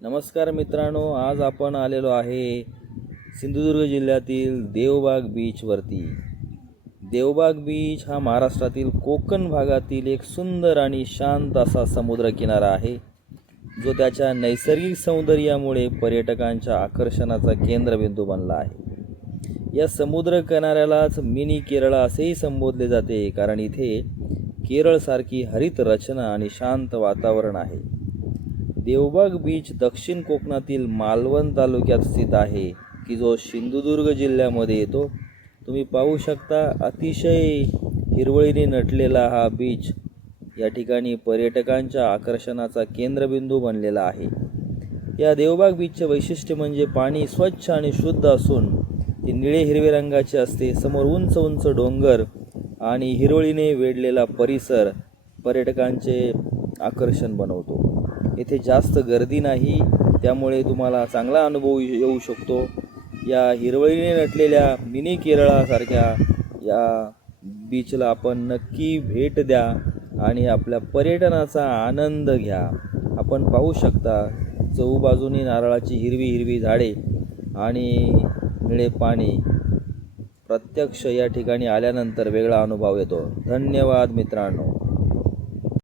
नमस्कार मित्रांनो आज आपण आलेलो आहे सिंधुदुर्ग जिल्ह्यातील देवबाग बीचवरती देवबाग बीच हा महाराष्ट्रातील कोकण भागातील एक सुंदर आणि शांत असा समुद्रकिनारा आहे जो त्याच्या नैसर्गिक सौंदर्यामुळे पर्यटकांच्या आकर्षणाचा केंद्रबिंदू बनला आहे. या समुद्र किनाऱ्यालाच मिनी केरळ असेही संबोधले जाते कारण इथे केरळसारखी हरित रचना आणि शांत वातावरण आहे. देवबाग बीच दक्षिण कोकणातील मालवण तालुक्यात स्थित आहे की जो सिंधुदुर्ग जिल्ह्यामध्ये येतो. तुम्ही पाहू शकता अतिशय हिरवळीने नटलेला हा बीच या ठिकाणी पर्यटकांच्या आकर्षणाचा केंद्रबिंदू बनलेला आहे. या देवबाग बीचचे वैशिष्ट्य म्हणजे पाणी स्वच्छ आणि शुद्ध असून ते निळे हिरवे रंगाचे असते समोर उंच उंच डोंगर आणि हिरवळीने वेढलेला परिसर पर्यटकांचे आकर्षण बनवतो. येथे जास्त गर्दी नाही त्यामुळे तुम्हाला चांगला अनुभव येऊ शकतो. या हिरवळीने नटलेल्या मिनी केरळासारख्या या बीचला आपण नक्की भेट द्या आणि आपल्या पर्यटनाचा आनंद घ्या. आपण पाहू शकता चहूबाजूनी नारळाची हिरवी हिरवी झाडे आणि निळे पाणी. प्रत्यक्ष या ठिकाणी आल्यानंतर वेगळा अनुभव येतो. धन्यवाद मित्रांनो.